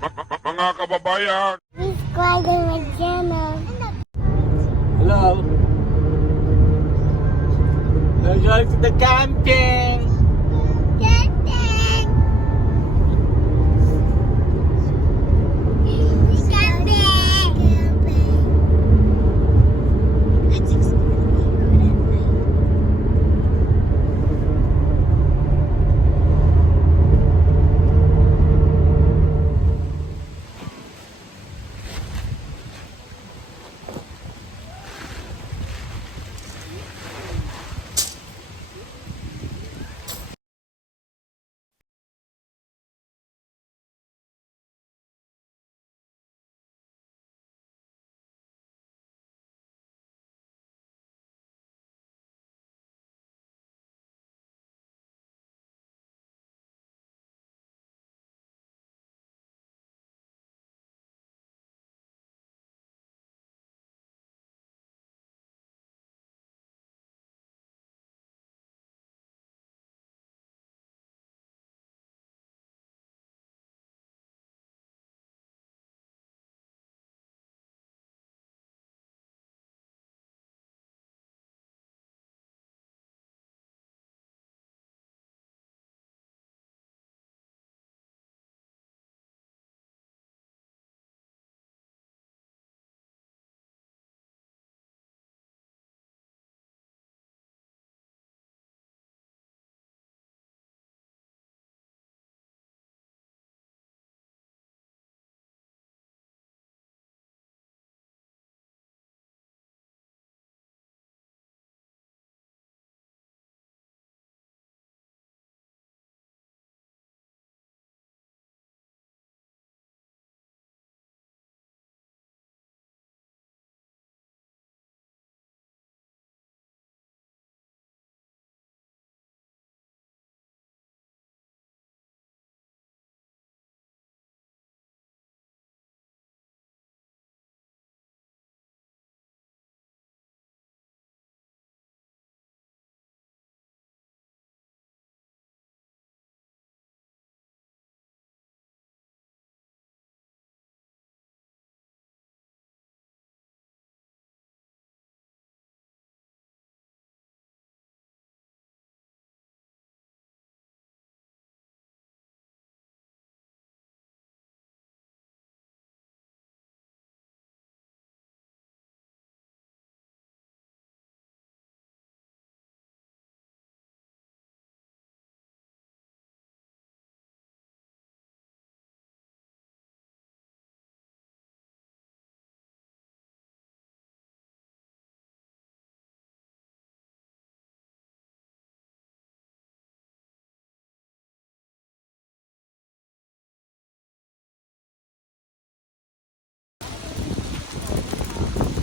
Mga kababayan, Subscribe to my channel. Hello. We're going to the camping.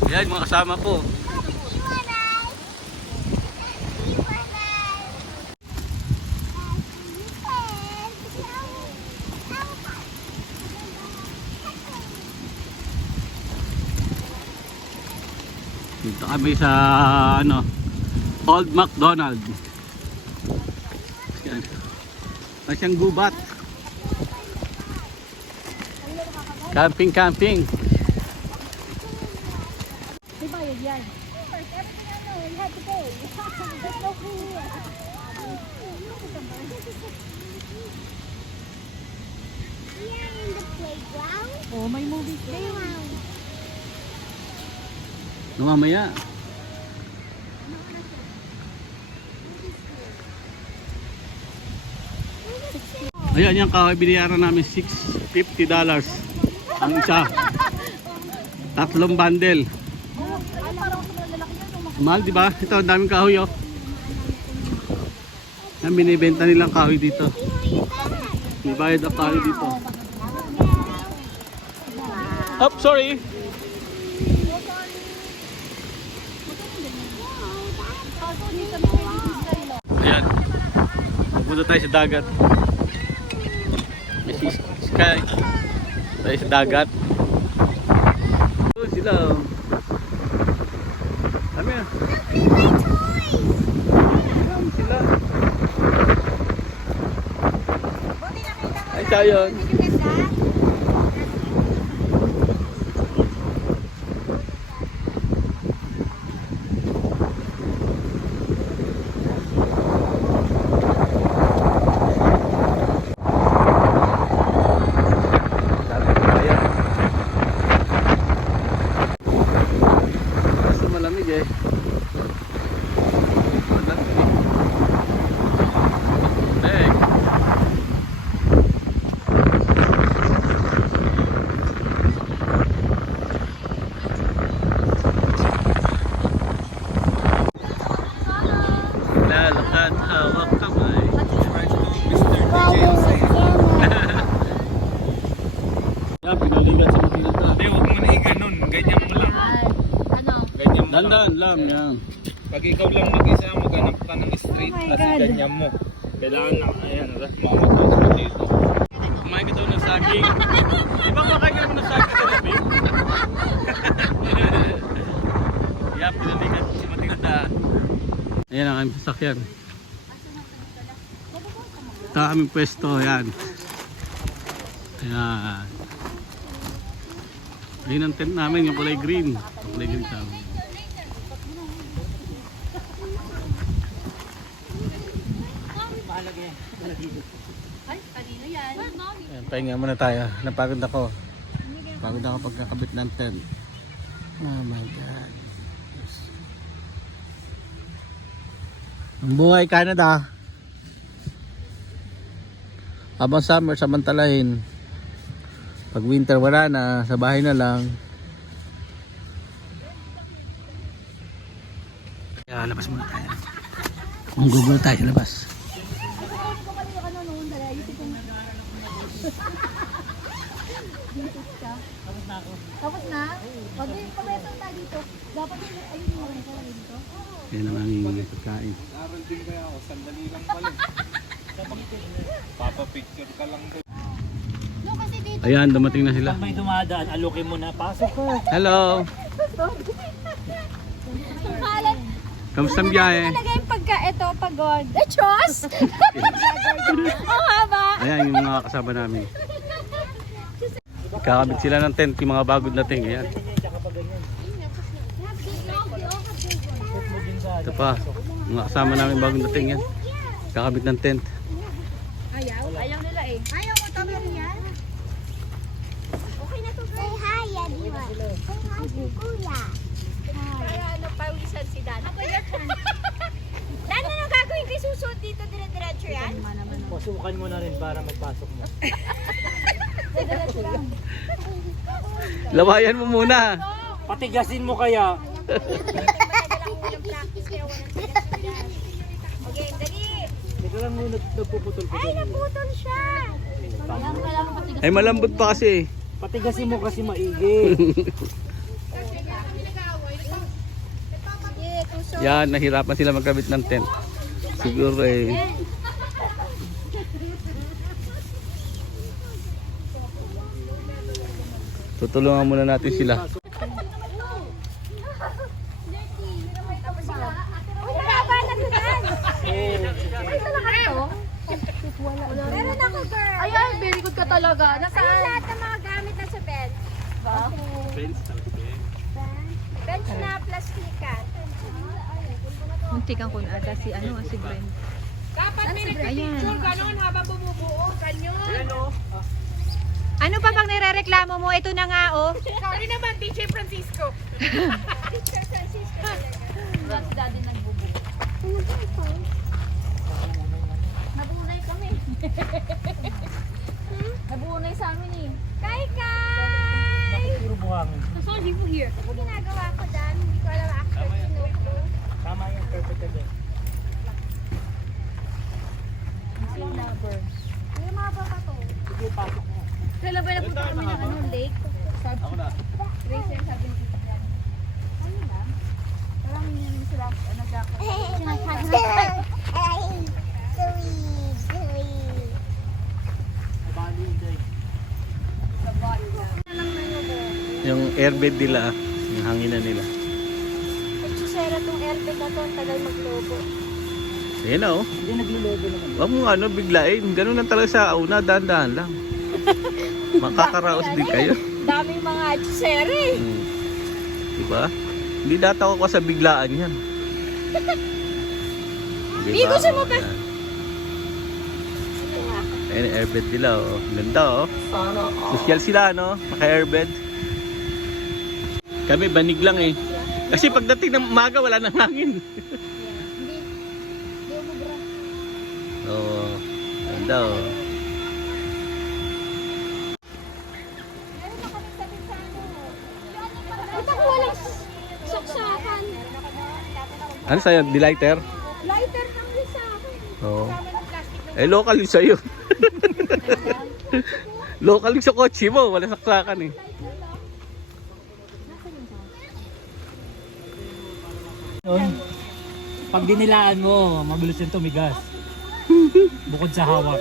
Yan mga kasama po. Dito kami sa Old McDonald. Yan. Siyang gubat. Camping. May bayad yan. Everything I know, you have to pay. There's no free here. We are in the playground. Oh, may movie screen. Mamaya. Ayan yung kahoy, binayaran namin $650 ang isa. 3 bundle. Mahal, di ba? Ito, ang daming kahoy, oh. Yan, binibenta nilang kahoy dito. May bayad ang kahoy dito. Oh, sorry. Ayan. Pupunta tayo sa dagat. May sky. Tayo sa dagat. Doon sila, oh. Kami, ah. Ayan sila. Ay, siya yun. Pinaligan sa Matilda. Hindi, huwag mo na i-ganon. Ganyan mo lang. Ano? Ganyan mo lang. Dandan lang yan. Pag ikaw lang mag-isa, maghanap ka ng street. Oh my Kasi God. ganyan mo. Kailangan na, ayan, mamagos ka dito. Kumain ka daw ng saging. Di ba makain ka naman ng saging sa labi? Yeah, pinaligan si Matilda. Ayan ang aming sasakyan. Ito ang aming pwesto, yan. Ayan. Ayun ang tent namin, yung kulay green. Kulay green sa amin. Ay, kanino yan? Ayan, pahinga muna tayo. Napagod ako. Pagod ako pagkakabit ng tent. Oh my God. Ang buhay Canada. Habang summer, samantalahin. Pag winter, wala na. Sa bahay na lang. Kaya labas muna tayo. Ang Google tayo, labas. Tapos na? Wag yung pameto tayo dito. Dapat yung ayun yung mga tayo dito. Yan ang aming pagkain. Aral din kaya ako, sandali lang pala. Papa-picture ka lang doon. No, kasi dito. Ayan, dumating na sila. Pag may dumadaan, alokin mo na. Pasok ka. Hello! Ang kalat. Kamusta ang biyahe? Talaga yung pagka, ito, pagod. Chos! Ang haba. Ayan yung mga kasama namin. Kakabit sila ng tent, yung mga bagod dating. Ayan. Ito pa, mga kasama namin bagong dating yan. Kakabit ng tent. Ayaw? Ayaw nila eh. Ayaw mo to, yan. Okay na to, girl. Say hi, Yadiwa. Say hi to Kuya. Kaya ano, pawisan si Dan. Ako yan. Dan, anong gagawin kay susunod dito? Dire-diretso yan? Pasukan mo na rin para magpasok mo. Dire-diretso lang. Lawayan mo muna. Patigasin mo kaya. Matagal ang ulang practice kaya walang tigas-tigas. Okay, dali. Teka lang muna, nagpuputol-putol. Ay, naputol siya. Ay malambot pa kasi. Patigasin mo kasi maigi. Yan, nahirapan sila magkabit ng tent. Siguro eh. Tutulungan muna natin sila. Meron ako, girl. Ay, ay, very good ka talaga. Nasaan? Ay, lahat ng mga gamit na sa bench. Bench na plus clicker. Muntikan ko na ata si ano, si Brent. Dapat may nagpipicture ganon habang bumubuo. Ganyan. Ano pa pag nirereklamo mo? Ito na nga, oh. Sorry naman, DJ Francisco. Teacher Francisco talaga. Si daddy nagbubuo. Nabunay kami. Nabunay sa amin eh. Kai Kai! Puro buhangin. Nasaan hindi mo here? Ano ginagawa ko dan? Hindi ko alam actually sinuko. Tama yung perfect agad. May mga baka to. Sige, pasok mo. Kailan ba napunta kami ng ano, lake? Ako na. Grace and sabi ni Tita Jan. Ano na? Parang yun sila, nagkakaroon. Nabali yung day. Yung airbed nila, yung hanginan nila. Ay, susera tong airbag na to. Ang tagal maglobo. Ayan na oh. Hindi naglulubo naman. Huwag mo ano, biglain. Ganun lang talaga sa una, dahan-dahan lang. Makakaraos din kayo. Daming mga susera eh. Diba? Hindi data ko sa biglaan yan. Di, gusto mo ba? Ayan ang airbed nila oh. Ganda oh. Social sila no, naka-airbed. Kami banig lang eh. Kasi pagdating ng umaga wala nang hangin. Oo. Ganda oh. Meron na kami sabi sa ano. Ito ko walang saksakan. Ano sa'yo? Delighter? Lighter lang yun sa akin. Oo. Kasama ng plastic ng Eh local yun sa'yo. Local yung sa kotse mo, wala saksakan eh. Yun. Pag dinilaan mo, mabilis yung tumigas. Bukod sa hawak.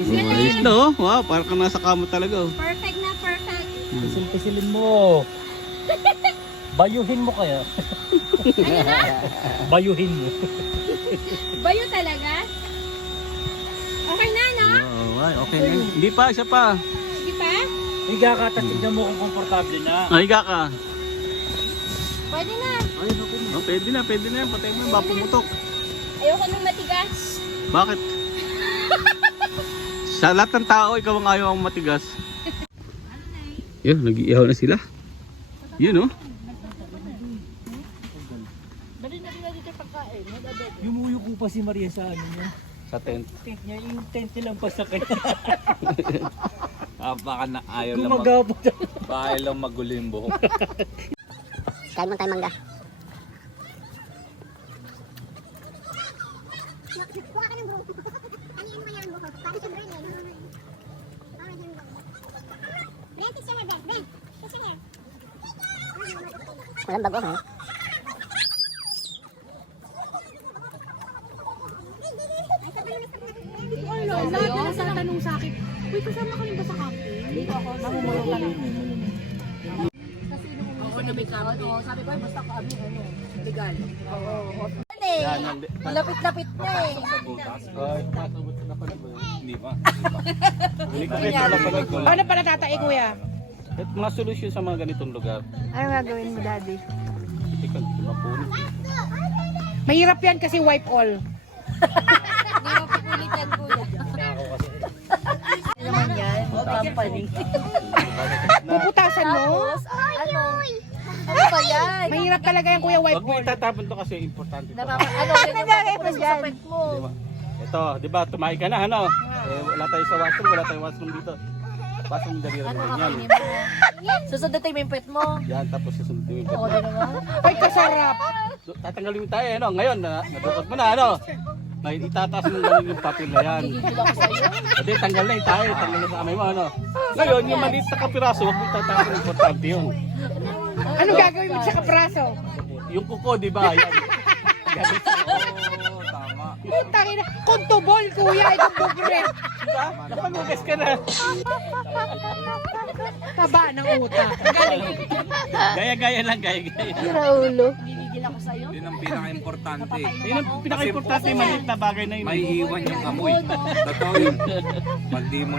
Ayos na oh. Wow, parang ka nasa kamo talaga oh. Perfect na perfect. Pisil-pisilin mo. Bayuhin mo kaya. Bayuhin mo. Bayo talaga? Okay na, no? Oh, okay na. Hindi pa, isa pa. Sige pa? Higa ka, tapos tignan mo kung komportable na. Higa ka. Pwede na. Oh, pwede na yan. Patay mo yung bapumutok. Ayoko nang matigas. Bakit? Sa lahat ng tao, ikaw ang ayaw ang matigas. Yun, nag-iihaw na sila. Yun oh. Yumuyuko pa si Maria sa ano niya. Sa tent. Tent niya, yung tent nilang pasakay. Baka na ayaw lang Gumagabot. baka lang magulo yung buhok. Kain mo tayo mangga. Kuha ka ng buhok. Aliin mo yan buhok. Paano siya burn eh? Paano siya burn? Brent, fix your hair, Brent. Brent, fix your hair. Walang bago ha? Lahat na sa tanong sa akin, uy, kasama ka rin ba sa camping? Dito ako, namumulong ka lang. Oo, nabikawan. Oo, sabi ko, basta ka kami, legal. Oo. Lapit-lapit na eh. Hindi pa. Paano pala tatay, kuya? At mga solusyon sa mga ganitong lugar. Ano gagawin mo, daddy? Hindi ka mapuno. Mahirap yan kasi wipe all. Hindi mo pikulitan, kuya. Naman yan. Company. Puputasan mo? Ano? Ano ba yan? Mahirap talaga yan, kuya, wipe Huwag mo all. itatapon to kasi importante to. Ano rin yung pagkukulit sa pet mo? Ito, di ba, tumahi ka na, ano? Eh, wala tayo sa washroom, wala tayong washroom dito. Washroom daliri Ano mo yan. kakainin mo? Susundutin mo yung pet mo? Yan, tapos susunod yung Oo, di naman. Ay, kasarap. tatanggalin mo tayo, ano? Ngayon, nadukot mo na, ano? May itataas mo ganun yung papel na yan. Gigil ako sa'yo. Hindi, tanggal na yung tayo, tanggal na sa kamay mo, ano? Ngayon, yung maliit na kapiraso, huwag mo itataas mo, importante yun. Ano gagawin mo sa kapraso? Yung kuko, di ba? Yan. Oo, tama. Tangin na, kuntubol, kuya, itong bugre. Diba? Napanugas ka na. Taba ng utak. Galing. Gaya-gaya lang, gaya-gaya. Gigil ako sa'yo. Yun ang pinaka-importante. Yun ang pinaka-importante, maliit na bagay na yun. May iwan yung amoy. Totoo yun. Pag di mo